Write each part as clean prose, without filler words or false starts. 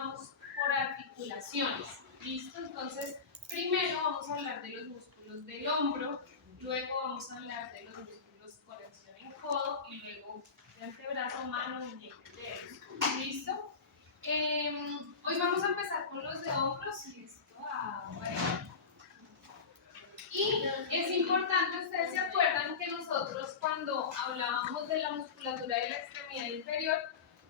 vamos por articulaciones. ¿Listo? Entonces, primero vamos a hablar de los músculos del hombro, luego vamos a hablar de los músculos conexión en codo y luego de antebrazo, mano, muñeca y dedos. ¿Listo? Hoy vamos a empezar con los de hombros. ¿Listo? Bueno. Y es importante, ustedes se acuerdan que nosotros cuando hablábamos de la musculatura de la extremidad inferior,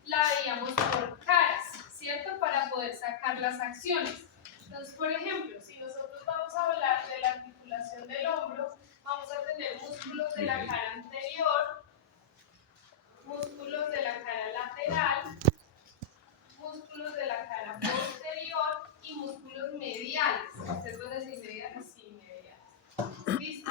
la veíamos por caras, ¿cierto? Para poder sacar las acciones. Entonces, por ejemplo, si nosotros vamos a hablar de la articulación del hombro, vamos a tener músculos de la cara anterior, músculos de la cara lateral, músculos de la cara posterior y músculos mediales. ¿Ustedes van a decir mediales? Sí, mediales. ¿Listo?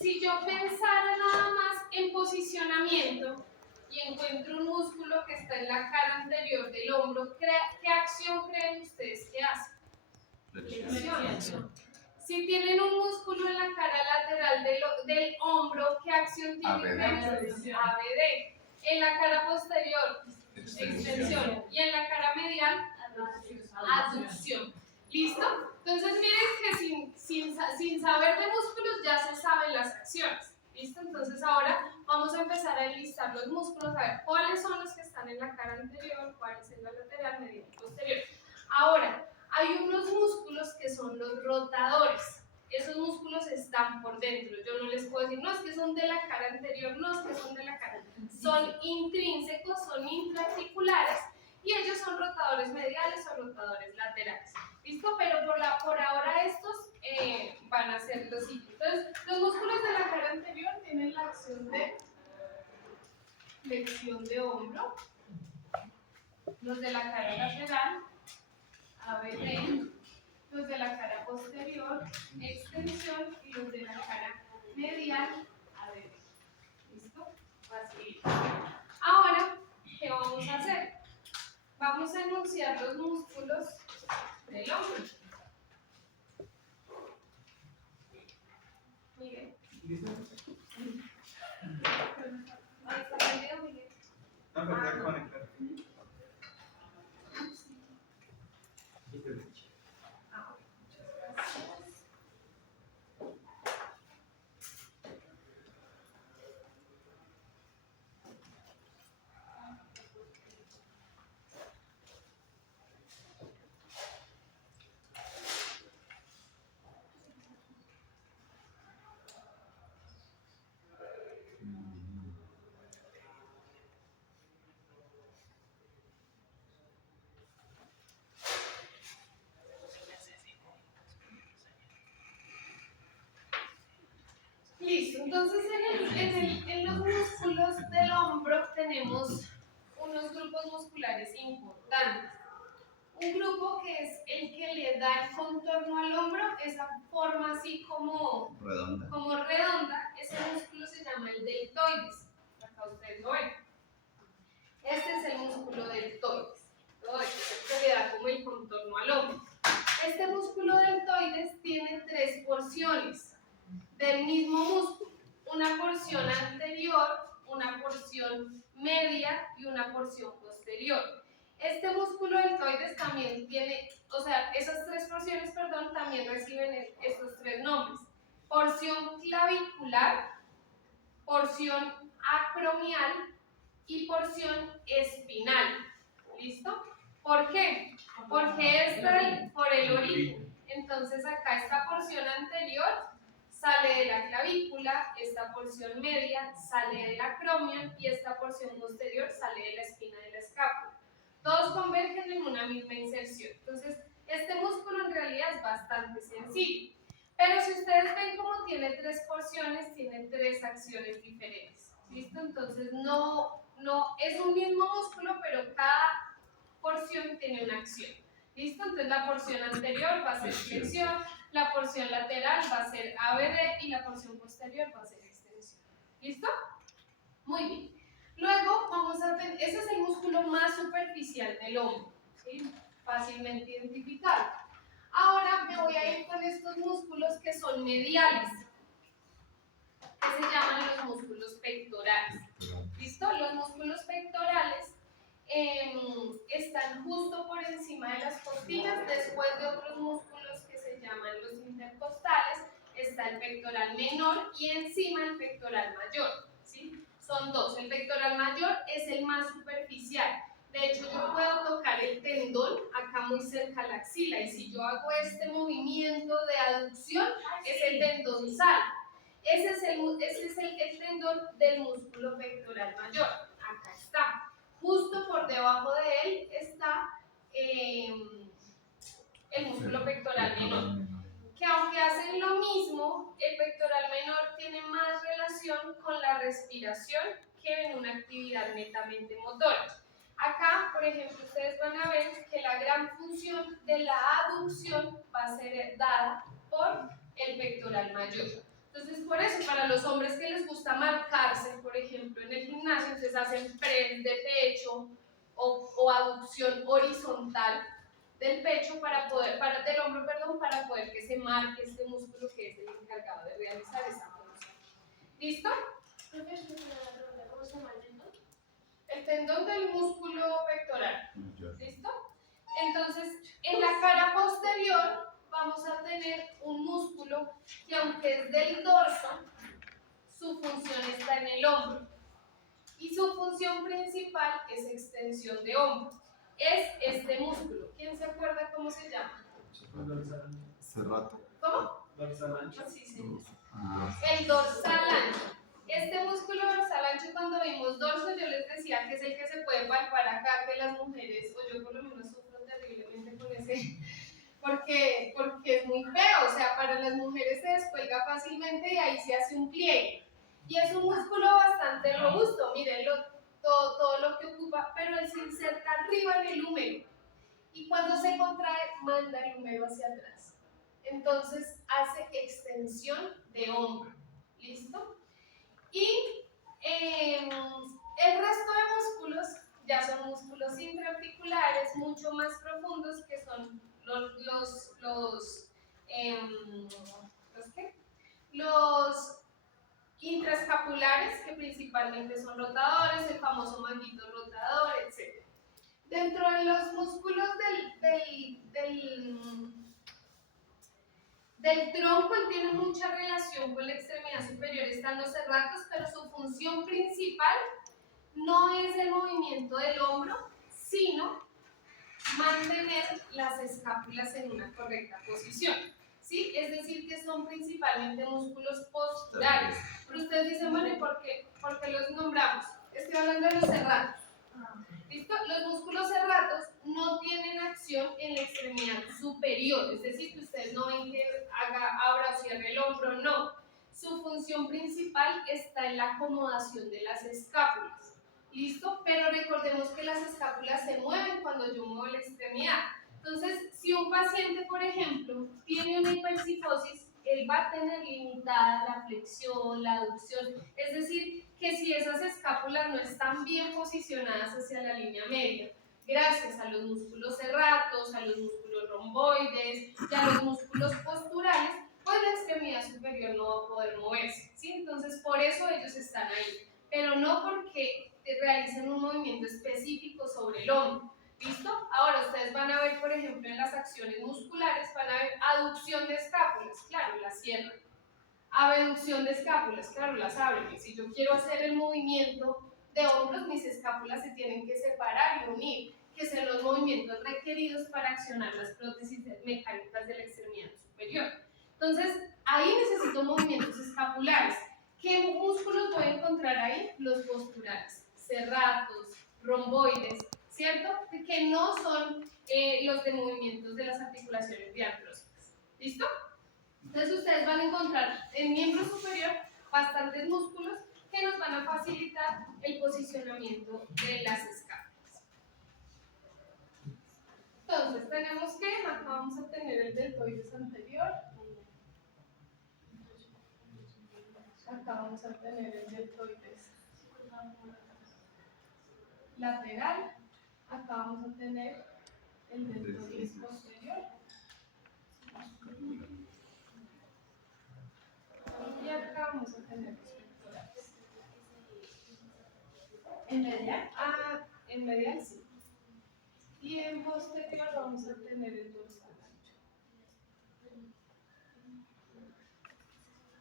Si yo pensara nada más en posicionamiento y encuentro un músculo que está en la cara anterior del hombro, ¿qué acción creen ustedes que hace? Flexión. Si tienen un músculo en la cara lateral del hombro, ¿qué acción tienen? ABD. En la cara posterior, extensión. Y en la cara medial, aducción. ¿Listo? Entonces miren que sin saber de músculos ya se saben las acciones. ¿Listo? Entonces ahora vamos a empezar a enlistar los músculos, a ver cuáles son los que están en la cara anterior, cuáles en la lateral, medial y posterior. Ahora, hay unos músculos que son los rotadores. Esos músculos están por dentro. Yo no les puedo decir, no, es que son de la cara anterior, no, es que son de la cara. Son intrínsecos, son intraarticulares y ellos son rotadores mediales o rotadores laterales. ¿Listo? Pero por ahora estos van a ser los siguientes. Entonces, los músculos de la cara anterior tienen la acción de flexión de hombro. Los de la cara lateral, ABD. Los de la cara posterior, extensión, y los de la cara medial, ABD. ¿Listo? Así. Ahora, ¿qué vamos a hacer? Vamos a enunciar los músculos del hombro. Miguel. ¿Ahí está prendido, Miguel? No, pero te conectar. Listo, entonces en los músculos del hombro tenemos unos grupos musculares importantes. Un grupo que es el que le da el contorno al hombro, esa forma así como redonda, ese músculo se llama el deltoides. Acá ustedes lo ven. Este es el músculo deltoides. Es el que le da como el contorno al hombro. Este músculo deltoides tiene tres porciones del mismo músculo, una porción anterior, una porción media y una porción posterior. Este músculo deltoides también tiene, o sea, esas tres porciones, perdón, también reciben estos tres nombres: porción clavicular, porción acromial y porción espinal. ¿Listo? ¿Por qué? Porque esta por el origen. Entonces acá esta porción anterior sale de la clavícula, esta porción media sale del acromion y esta porción posterior sale de la espina de la escápula. Todos convergen en una misma inserción. Entonces, este músculo en realidad es bastante sencillo. Pero si ustedes ven cómo tiene tres porciones, tiene tres acciones diferentes. ¿Listo? Entonces, no es un mismo músculo, pero cada porción tiene una acción. ¿Listo? Entonces la porción anterior va a ser flexión, la porción lateral va a ser ABD y la porción posterior va a ser extensión. ¿Listo? Muy bien. Luego vamos a tener, ese es el músculo más superficial del hombro, ¿sí? Fácilmente identificable. Ahora me voy a ir con estos músculos que son mediales, que se llaman los músculos pectorales. ¿Listo? Los músculos pectorales están justo por encima de las costillas, después de otros músculos que se llaman los intercostales, está el pectoral menor y encima el pectoral mayor, ¿sí? Son dos. El pectoral mayor es el más superficial. De hecho, yo puedo tocar el tendón acá muy cerca a la axila, y si yo hago este movimiento de aducción, es el tendón sal. Ese es el tendón del músculo pectoral mayor. Acá está. Justo por debajo de él está el músculo pectoral menor. Que aunque hacen lo mismo, el pectoral menor tiene más relación con la respiración que en una actividad netamente motora. Acá, por ejemplo, ustedes van a ver que la gran función de la aducción va a ser dada por el pectoral mayor. Entonces, por eso, para los hombres que les gusta marcarse, por ejemplo, en el gimnasio, entonces hacen press de pecho o aducción horizontal del pecho del hombro, perdón, para poder que se marque este músculo que es el encargado de realizar esa función. ¿Listo? ¿Cómo se llama el tendón? El tendón del músculo pectoral. ¿Listo? Entonces, en la cara posterior vamos a tener un músculo que, aunque es del dorso, su función está en el hombro. Y su función principal es extensión de hombro. Es este músculo. ¿Quién se acuerda cómo se llama? Cerrato. ¿Cómo? Dorsal ancho. Sí, señor. El dorsal ancho. Este músculo dorsal ancho, cuando vimos dorso, yo les decía que es el que se puede palpar acá, que las mujeres, o yo por lo menos sufro terriblemente con ese, porque es muy feo. O sea, para las mujeres se descuelga fácilmente y ahí se hace un pliegue. Y es un músculo bastante robusto, mírenlo, todo lo que ocupa, pero él se inserta arriba en el húmero. Y cuando se contrae, manda el húmero hacia atrás. Entonces hace extensión de hombro. ¿Listo? Y el resto de músculos ya son músculos intraarticulares mucho más profundos, que son los intraescapulares, que principalmente son rotadores, el famoso manguito rotador, etc. Dentro de los músculos del tronco, él tiene mucha relación con la extremidad superior, están los serratos, pero su función principal no es el movimiento del hombro, sino mantener las escápulas en una correcta posición. ¿Sí? Es decir, que son principalmente músculos posturales. Pero ustedes dicen, bueno, ¿y por qué los nombramos? Estoy hablando de los serratos. ¿Listo? Los músculos serratos no tienen acción en la extremidad superior, es decir, que ustedes no ven que abra o cierre el hombro, no. Su función principal está en la acomodación de las escápulas. ¿Listo? Pero recordemos que las escápulas se mueven cuando yo muevo la extremidad. Entonces, si un paciente, por ejemplo, tiene una hipercifosis, él va a tener limitada la flexión, la aducción, es decir, que si esas escápulas no están bien posicionadas hacia la línea media, gracias a los músculos serratos, a los músculos romboides y a los músculos posturales, pues la extremidad superior no va a poder moverse, ¿sí? Entonces, por eso ellos están ahí, pero no porque realicen un movimiento específico sobre el hombro. ¿Listo? Ahora ustedes van a ver, por ejemplo, en las acciones musculares, van a ver aducción de escápulas, claro, las cierran. Abducción de escápulas, claro, las abren. Si yo quiero hacer el movimiento de hombros, mis escápulas se tienen que separar y unir, que son los movimientos requeridos para accionar las prótesis mecánicas de la extremidad superior. Entonces, ahí necesito movimientos escapulares. ¿Qué músculos voy a encontrar ahí? Los posturales, serratos, romboides, ¿cierto? Que no son los de movimientos de las articulaciones diartrósicas. ¿Listo? Entonces ustedes van a encontrar en miembro superior bastantes músculos que nos van a facilitar el posicionamiento de las escápulas. Entonces tenemos que, acá vamos a tener el deltoides anterior, acá vamos a tener el deltoides lateral, acá vamos a tener el deltoides posterior. Y acá vamos a tener los pectorales. ¿En medial? Ah, en medial sí. Y en posterior vamos a tener el dorsal ancho.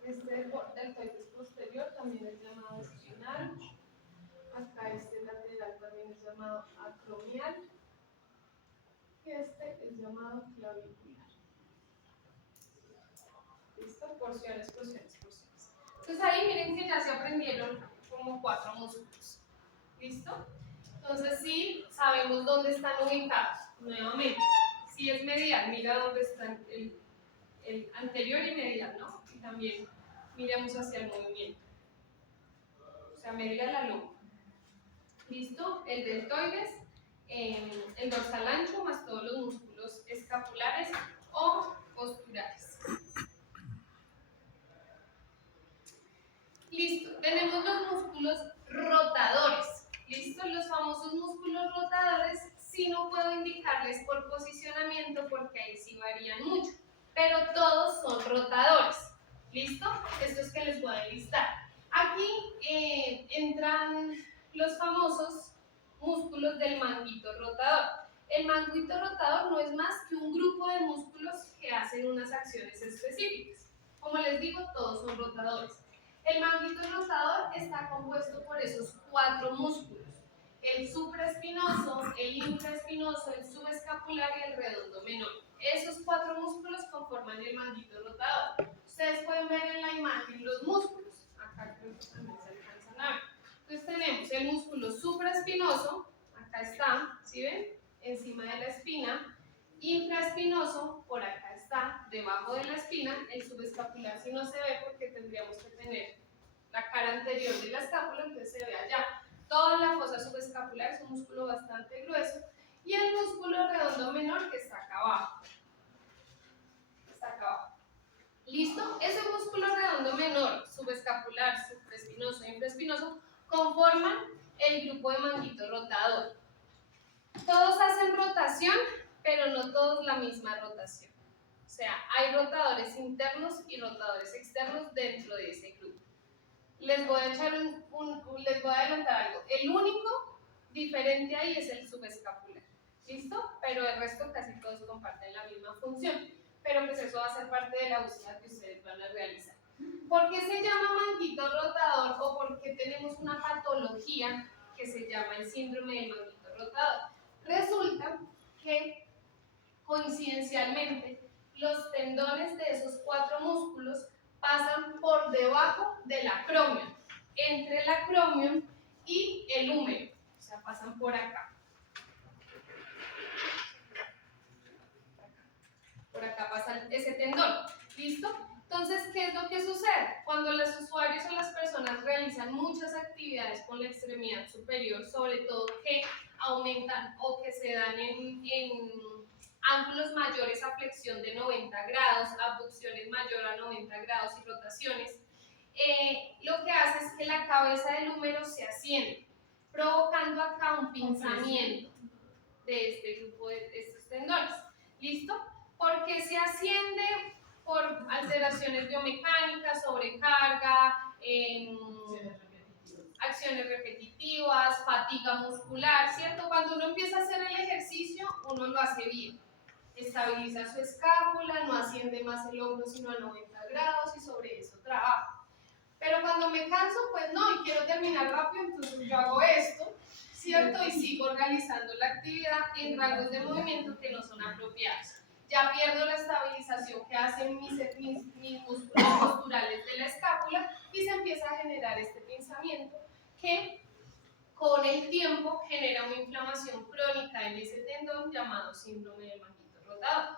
Este deltoides posterior también es llamado espinal. Acá este lateral también es llamado acromial. Y este es llamado clavicular. ¿Listo? Porciones. Entonces ahí miren que ya se aprendieron como 4 músculos. ¿Listo? Entonces sí sabemos dónde están ubicados. Nuevamente, si es medial, mira dónde están el anterior y medial, ¿no? Y también miremos hacia el movimiento. O sea, medial la loma. ¿Listo? El deltoides, el dorsal ancho más todos los músculos escapulares o posturales. Listo, tenemos los músculos rotadores. ¿Listo? Los famosos músculos rotadores, sí no puedo indicarles por posicionamiento porque ahí sí varían mucho, pero todos son rotadores. ¿Listo? Estos que les voy a listar. Aquí entran los famosos músculos del manguito rotador. El manguito rotador no es más que un grupo de músculos que hacen unas acciones específicas. Como les digo, todos son rotadores. El manguito rotador está compuesto por esos 4 músculos: el supraespinoso, el infraespinoso, el subescapular y el redondo menor. Esos 4 músculos conforman el manguito rotador. Ustedes pueden ver en la imagen los músculos. Acá creo que también se alcanzan a ver. Entonces tenemos el músculo supraespinoso, acá está, ¿sí ven? Encima de la espina. Infraespinoso, por acá está, debajo de la espina. El subescapular si no se ve porque tendríamos que tener la cara anterior de la escápula, entonces se ve allá. Toda la fosa subescapular es un músculo bastante grueso. Y el músculo redondo menor que está acá abajo. Está acá abajo. ¿Listo? Ese músculo redondo menor, subescapular, supraespinoso e infraespinoso, conforman el grupo de manguito rotador. Todos hacen rotación, pero no todos la misma rotación. O sea, hay rotadores internos y rotadores externos dentro de ese grupo. Les voy a echar les voy a adelantar algo. El único diferente ahí es el subescapular. ¿Listo? Pero el resto casi todos comparten la misma función. Pero pues eso va a ser parte de la búsqueda que ustedes van a realizar. ¿Por qué se llama manguito rotador o por qué tenemos una patología que se llama el síndrome del manguito rotador? Resulta que coincidencialmente los tendones de esos 4 músculos pasan por debajo del acromion, entre el acromion y el húmero, o sea, pasan por acá. Por acá pasa ese tendón, ¿listo? Entonces, ¿qué es lo que sucede? Cuando los usuarios o las personas realizan muchas actividades con la extremidad superior, sobre todo que aumentan o que se dan en ángulos mayores a flexión de 90 grados, abducciones mayor a 90 grados y rotaciones, lo que hace es que la cabeza del húmero se asciende, provocando acá un pinzamiento de este grupo de estos tendones. ¿Listo? Porque se asciende por alteraciones biomecánicas, sobrecarga, acciones repetitivas, fatiga muscular, ¿cierto? Cuando uno empieza a hacer el ejercicio, uno lo hace bien. Estabiliza su escápula, no asciende más el hombro sino a 90 grados y sobre eso trabaja. Pero cuando me canso, pues no, y quiero terminar rápido, entonces yo hago esto, ¿cierto? Y sigo realizando la actividad en rangos de movimiento que no son apropiados. Ya pierdo la estabilización que hacen mis músculos posturales de la escápula y se empieza a generar este pinzamiento que con el tiempo genera una inflamación crónica en ese tendón llamado síndrome del manguito rotador.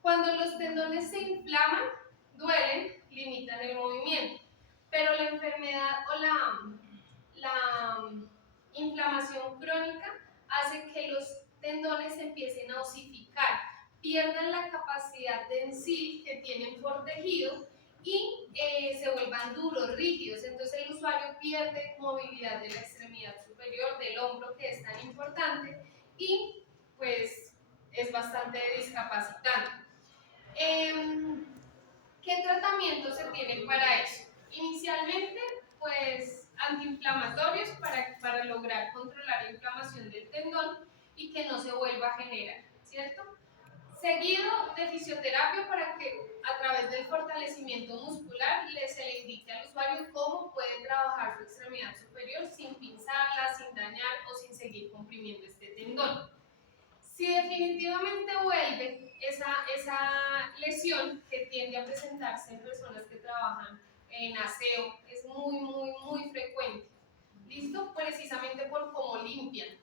Cuando los tendones se inflaman, duelen, limitan el movimiento, pero la enfermedad o la inflamación crónica hace que los tendones empiecen a osificar, pierdan la capacidad tensil que tienen por tejido y se vuelvan duros, rígidos. Entonces el usuario pierde movilidad de la extremidad superior, del hombro que es tan importante y pues es bastante discapacitante. ¿Qué tratamientos se tienen para eso? Inicialmente, pues antiinflamatorios para lograr controlar la inflamación del tendón, y que no se vuelva a generar, ¿cierto? Seguido de fisioterapia para que a través del fortalecimiento muscular se le indique al usuario cómo puede trabajar su extremidad superior sin pinzarla, sin dañar o sin seguir comprimiendo este tendón. Si definitivamente vuelve esa lesión que tiende a presentarse en personas que trabajan en aseo, es muy frecuente, ¿listo? Precisamente por cómo limpian.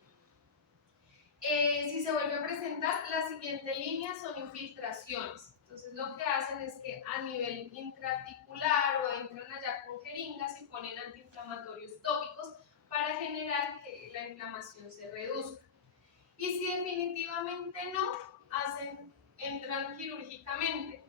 Si se vuelve a presentar, la siguiente línea son infiltraciones. Entonces lo que hacen es que a nivel intraarticular o entran allá con jeringas y ponen antiinflamatorios tópicos para generar que la inflamación se reduzca. Y si definitivamente no, entran quirúrgicamente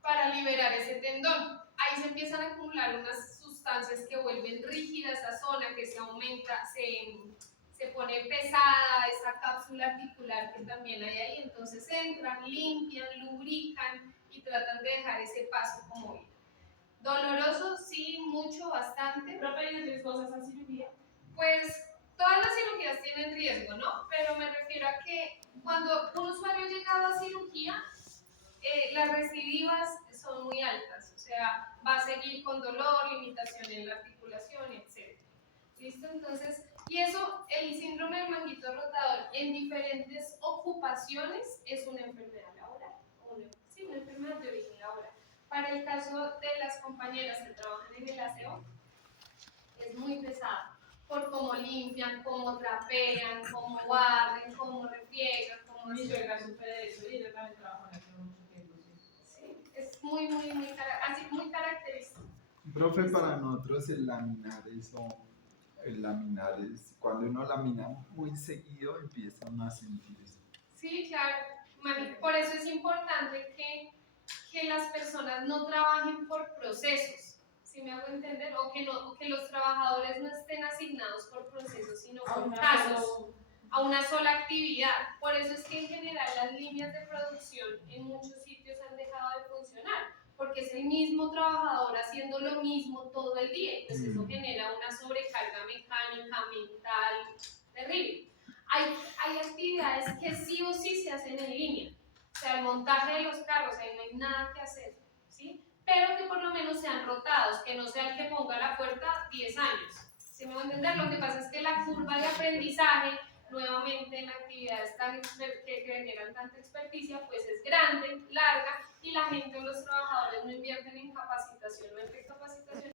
para liberar ese tendón. Ahí se empiezan a acumular unas sustancias que vuelven rígida esa zona, que se aumenta, se pone pesada esa cápsula articular que también hay ahí. Entonces entran, limpian, lubrican y tratan de dejar ese paso como bien. Doloroso, sí, mucho, bastante. ¿Profe, y riesgosa esa cirugía? Pues todas las cirugías tienen riesgo, ¿no? Pero me refiero a que cuando un usuario ha llegado a cirugía, las recidivas son muy altas, o sea, va a seguir con dolor, limitación en la articulación, etc. ¿Listo? Entonces, y eso, el síndrome del manguito rotador en diferentes ocupaciones es una enfermedad laboral, sí, una enfermedad de origen laboral. Para el caso de las compañeras que trabajan en el aseo, es muy pesado, por cómo limpian, cómo trapean, cómo barren, cómo refriegan, cómo... Mi suegra sufre de eso y ella también trabaja en eso mucho tiempo, sí. Sí, es muy característico. Profe, para nosotros el laminar es cuando uno lamina muy seguido empieza uno a sentir eso. Sí, claro. Por eso es importante que las personas no trabajen por procesos, ¿sí me hago entender? O que los trabajadores no estén asignados por procesos, sino por casos, a una sola actividad. Por eso es que en general las líneas de producción en muchos sitios han dejado de funcionar, porque es el mismo trabajador haciendo lo mismo todo el día, y pues eso genera una sobrecarga mecánica, mental, terrible. Hay actividades que sí o sí se hacen en línea, o sea, el montaje de los carros, ahí no hay nada que hacer, ¿sí? Pero que por lo menos sean rotados, que no sea el que ponga la puerta 10 años. ¿Sí me voy a entender? Lo que pasa es que la curva de aprendizaje, nuevamente en actividades que generan tanta experticia, pues es grande, larga, y la gente o los trabajadores no invierten en capacitación o en recapacitación.